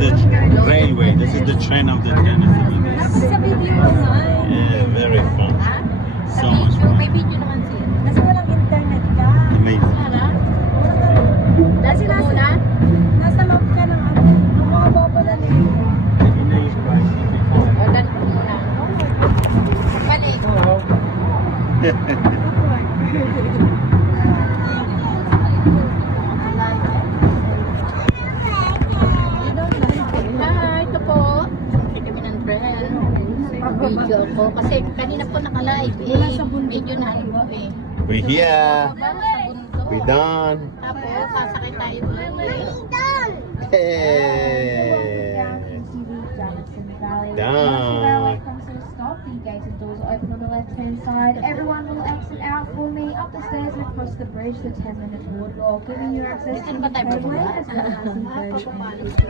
the railway. This is the train of the Tennessee. Sa video naman. Yeah, very fun. So much May fun. video naman siya. Kasi walang internet ka. Amazing. Dasi ko muna. Nasa map ka ng ano. Ang mga bobo na eh. O, dali ko muna. Balik. Hi, ito po. Sakit kami ng trail. Video ko. Kasi kanina po naka-live eh. Medyo na ano po eh. We're here. Baba sa bundok. We're done. Tapos sasakay tayo doon. Hey. Done. Gates and doors will open on the left hand side. Everyone will exit out for me up the stairs and across the bridge, the 10-minute boardwalk, giving you access to Saan ba the tayo trailway bababa? as well as the